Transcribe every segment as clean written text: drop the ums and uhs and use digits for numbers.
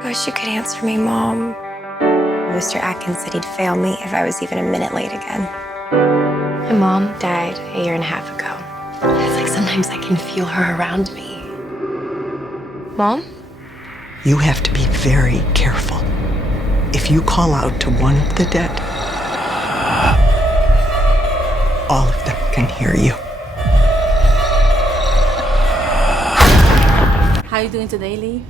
I wish you could answer me, Mom. Mr. Atkins said he'd fail me if I was even a minute late again. My mom died a year and a half ago. It's like sometimes I can feel her around me. Mom? You have to be very careful. If you call out to one of the dead, all of them can hear you. How are you doing today, Leigh?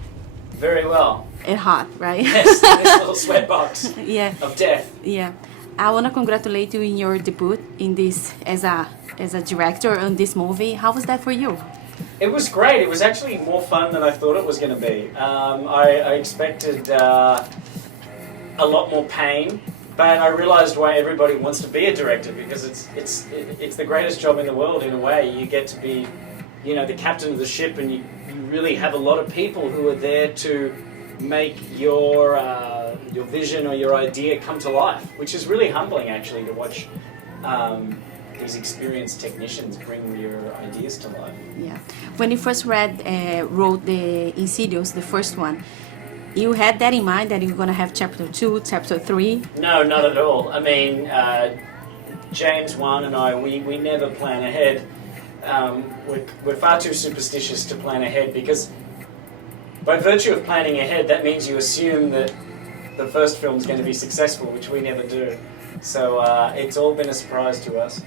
Very well. And hot, right? Yes, this little sweatbox Yeah. of death. Yeah. I want to congratulate you in your debut in this as a director on this movie. How was that for you? It was great. It was actually more fun than I thought it was going to be. I expected a lot more pain, but I realized why everybody wants to be a director, because it's the greatest job in the world in a way. You get to be, you know, the captain of the ship, and you really have a lot of people who are there to make your vision or your idea come to life, which is really humbling actually to watch these experienced technicians bring your ideas to life. Yeah. When you first wrote the Insidious, the first one, you had that in mind that you were going to have chapter 2, chapter 3? No, not at all. I mean, James Wan and I, we never plan ahead. We're far too superstitious to plan ahead, because by virtue of planning ahead, that means you assume that the first film's going to be successful, which we never do. So it's all been a surprise to us.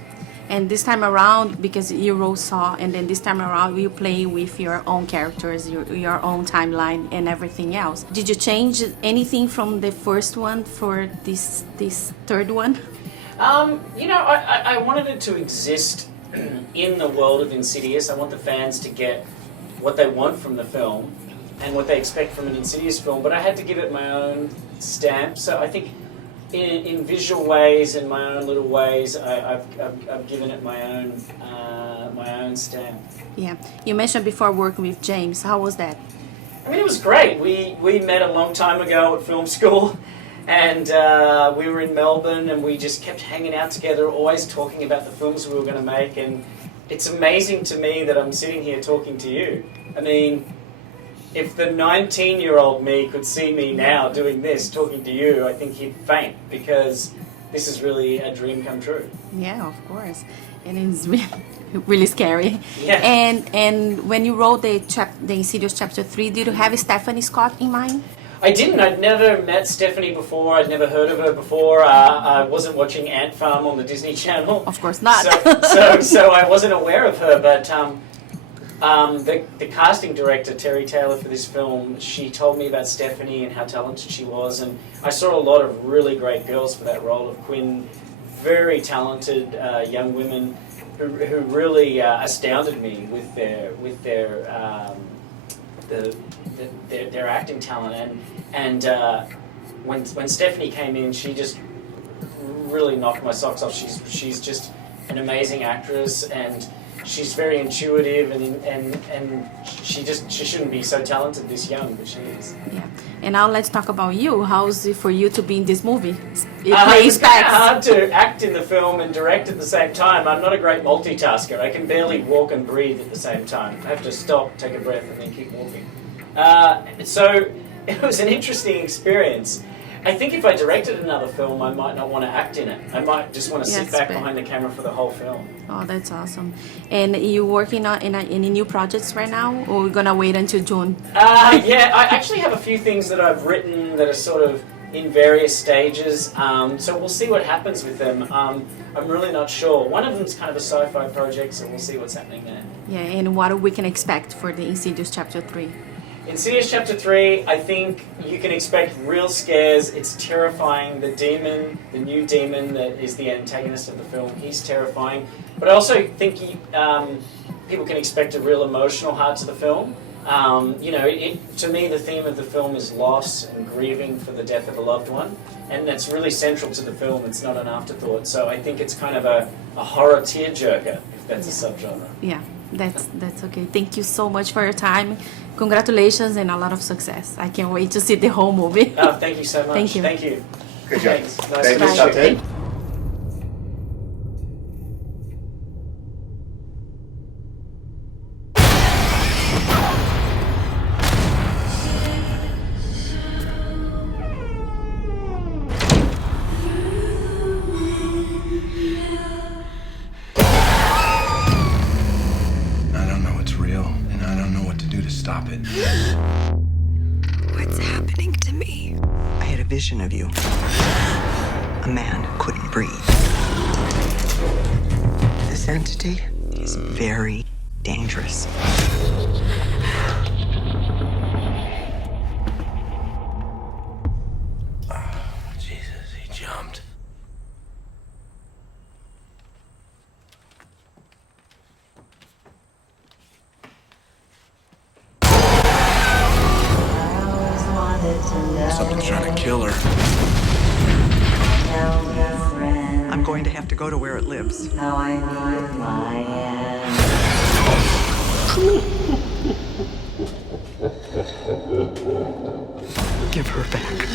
And this time around, because you wrote Saw, and then this time around you play with your own characters, your own timeline and everything else. Did you change anything from the first one for this third one? You know, I wanted it to exist in the world of Insidious. I want the fans to get what they want from the film and what they expect from an Insidious film, but I had to give it my own stamp. So I think in visual ways and my own little ways, I've given it my own stamp. Yeah, you mentioned before working with James. How was that? I mean, it was great. We met a long time ago at film school, and we were in Melbourne, and we just kept hanging out together, always talking about the films we were going to make. And it's amazing to me that I'm sitting here talking to you. I mean, if the 19-year-old me could see me now doing this, talking to you, I think he'd faint, because this is really a dream come true. Yeah, of course. And it's really scary. Yeah. And when you wrote the Insidious chapter 3, did you have Stephanie Scott in mind? I didn't. I'd never met Stephanie before. I'd never heard of her before. I wasn't watching Ant Farm on the Disney Channel. Of course not. So I wasn't aware of her, but the casting director, Terry Taylor, for this film, she told me about Stephanie and how talented she was, and I saw a lot of really great girls for that role of Quinn, very talented young women who really astounded me with their acting talent, and when Stephanie came in, she just really knocked my socks off. She's just an amazing actress, and she's very intuitive, and she shouldn't be so talented this young, but she is. Yeah. And now let's talk about you. How's it for you to be in this movie? It's kind of hard to act in the film and direct at the same time. I'm not a great multitasker. I can barely walk and breathe at the same time. I have to stop, take a breath, and then keep walking. So it was an interesting experience. I think if I directed another film, I might not want to act in it. I might just want to sit back behind the camera for the whole film. Oh, that's awesome. And you working on any new projects right now, or we're gonna wait until June? Yeah, I actually have a few things that I've written that are sort of in various stages. So we'll see what happens with them. I'm really not sure. One of them's kind of a sci-fi project, so we'll see what's happening there. Yeah, and what we can expect for the Insidious Chapter 3? Insidious Chapter 3, I think you can expect real scares. It's terrifying. The demon, the new demon that is the antagonist of the film, he's terrifying. But I also think people can expect a real emotional heart to the film. You know, to me, the theme of the film is loss and grieving for the death of a loved one. And that's really central to the film. It's not an afterthought. So I think it's kind of a horror tearjerker, if that's a subgenre. Yeah, that's okay. Thank you so much for your time. Congratulations and a lot of success. I can't wait to see the whole movie. Oh, thank you so much. Thank you. Thank you. Good job. Thanks. Thank Nice you, to meet you. Captain. What's happening to me? I had a vision of you. A man who couldn't breathe. This entity is very dangerous. Jesus, he jumped. Something's trying to kill her. I'm going to have to go to where it lives. Give her back.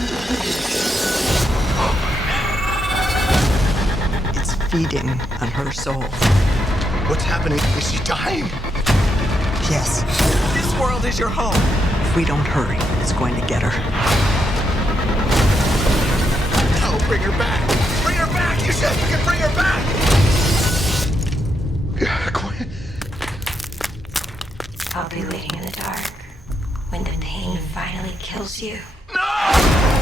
It's feeding on her soul. What's happening? Is she dying? Yes. This world is your home. If we don't hurry, it's going to get her. No, bring her back. Bring her back. You said you could bring her back. Yeah, Quinn. I'll be waiting in the dark when the pain finally kills you. No!